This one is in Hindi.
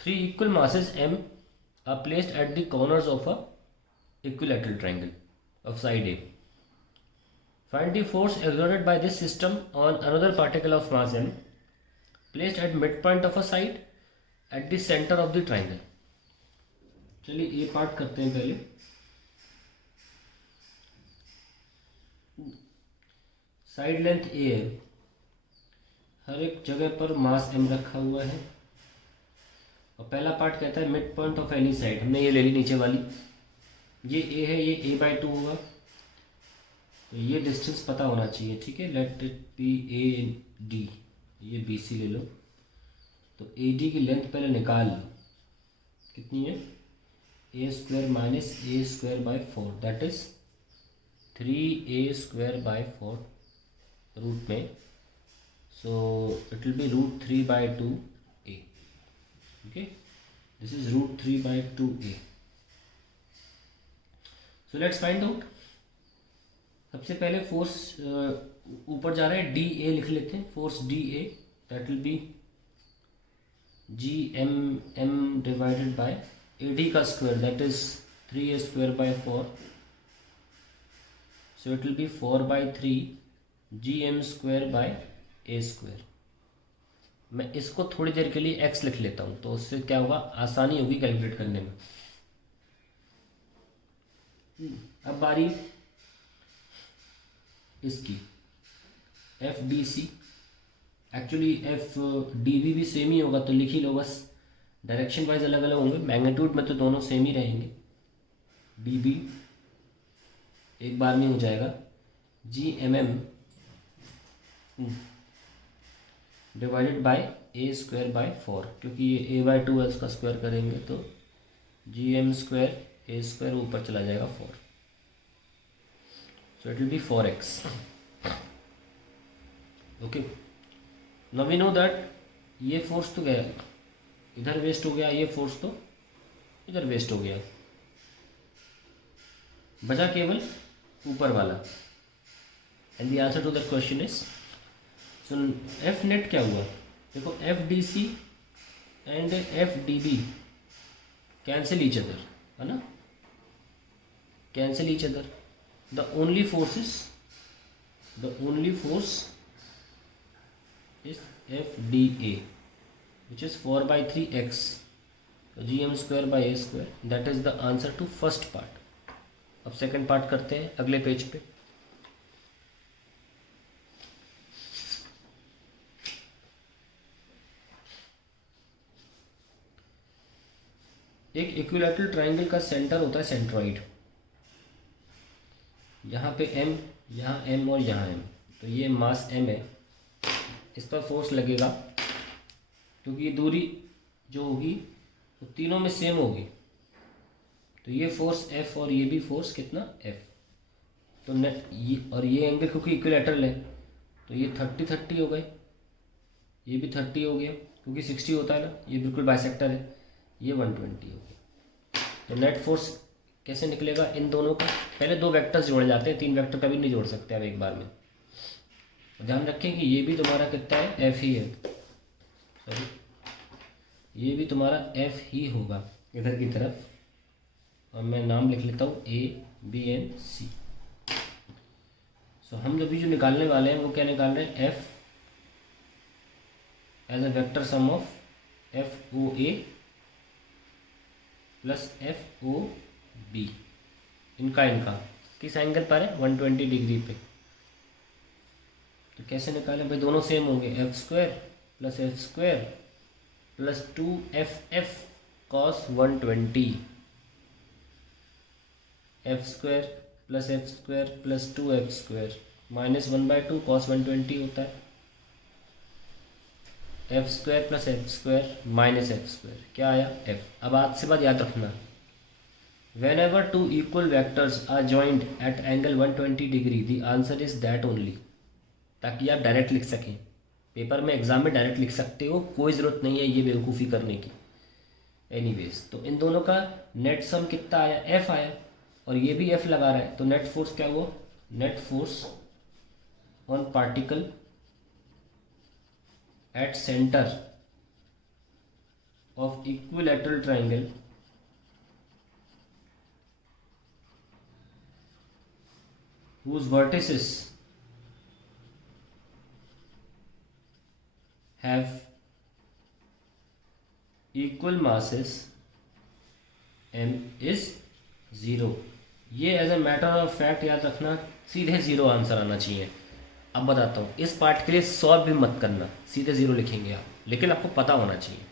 Three equal masses M are placed at the corners of a equilateral triangle of side A. Find the force exerted by this system on another particle of mass M placed at midpoint of a side at the center of the triangle. चलिए ये पार्ट करते हैं पहले. साइड लेंथ ए है, हर एक जगह पर मास m रखा हुआ है और पहला पार्ट कहता है mid point of any side. हमने ये ले ली नीचे वाली, ये a है, ये a/2 होगा, तो ये डिस्टेंस पता होना चाहिए. ठीक है, लेट इट बी AD, ये BC ले लो. तो AD की लेंथ पहले निकाल लो, कितनी है, a² minus a²/4 that is 3a²/4 root में. So it will be √3/2a. Okay, this is √3/2a. So let's find out. सबसे पहले फोर्स ऊपर जा रहा है, DA लिख लेते हैं. Force DA that will be GMM divided by AD का square that is 3a²/4. So it will be 4/3 GM²/a². मैं इसको थोड़ी देर के लिए x लिख लेता हूँ, तो उससे क्या होगा, आसानी होगी कैलकुलेट करने में. अब बारी इसकी FDC. एक्चुअली FDB भी सेम ही होगा, तो लिख ही लो बस. डायरेक्शन वाइज अलग अलग होंगे, मैग्नीट्यूड में तो दोनों सेम ही रहेंगे. DB एक बार में हो जाएगा GMM डिवाइडेड बाय a²/4, क्योंकि ये a/2 है, उसका स्क्वायर करेंगे तो GM² a² ऊपर चला जाएगा 4. So it will be 4x. Okay. Now we know that ये फोर्स तो गया इधर, वेस्ट हो गया, ये फोर्स तो इधर वेस्ट हो गया, बचा केवल ऊपर वाला. And the answer to that question is, so F net क्या हुआ, देखो FDC and FDB cancel each other, है ना, cancel each other. The only force is FDA, which is 4/3x, GM²/a². That is the answer to first part. अब सेकंड पार्ट करते हैं अगले पेज पे. एक इक्विलैटरल ट्राइंगल का सेंटर होता है सेंट्रॉइड. यहाँ पे M, यहाँ M और यहाँ M, तो ये मास M है. इस पर फोर्स लगेगा क्योंकि ये दूरी जो होगी वो तीनों में सेम होगी, तो ये फोर्स F और ये भी फोर्स कितना F. तो ये और ये एंगल क्योंकि इक्विलैटरल है तो ये 30-30 हो गए, ये भी 30 हो गया क्योंकि 60 होता है ना, ये बिल्कुल बाइसेक्टर है, ये 120 हो गया. तो नेट फोर्स कैसे निकलेगा, इन दोनों का पहले दो वेक्टर्स जोड़े जाते हैं, तीन वेक्टर कभी नहीं जोड़ सकते आप एक बार में. ध्यान रखें कि ये भी तुम्हारा कितना है, F ही है, सॉरी ये भी तुम्हारा F ही होगा इधर की तरफ. और मैं नाम लिख लेता हूँ A, B and C. सो हम जो निकालने वाले हैं वो क्या निकाल रहे हैं, F as a vector sum of FOA plus FOB. इनका किस एंगल पर है, 120 डिग्री पे. तो कैसे निकालें भाई, दोनों सेम होंगे, F² plus F² plus 2FF cos 120, F² plus F² plus 2F² minus 1/2 cos 120 होता है. F² plus F² minus F², क्या आया F. अब आज से बाद याद रखना, whenever two equal vectors are joined at angle 120 degree, the answer is that only. ताकि आप डायरेक्ट लिख सकें, पेपर में एग्जाम में डायरेक्ट लिख सकते हो, कोई ज़रूरत नहीं है ये बेवकूफ़ी करने की. एनीवेज, तो इन दोनों का नेट सम कितना आया, F आया, और ये भी F लगा रहा है, तो नेट फोर्स क्या हुआ, net force on particle at centre of equilateral triangle whose vertices have equal masses m is 0। ये as a matter of fact याद रखना, सीधे 0 आंसर आना चाहिए। अब बताता हूँ, इस पार्ट के लिए सॉल्व भी मत करना, सीधे 0 लिखेंगे आप, लेकिन आपको पता होना चाहिए।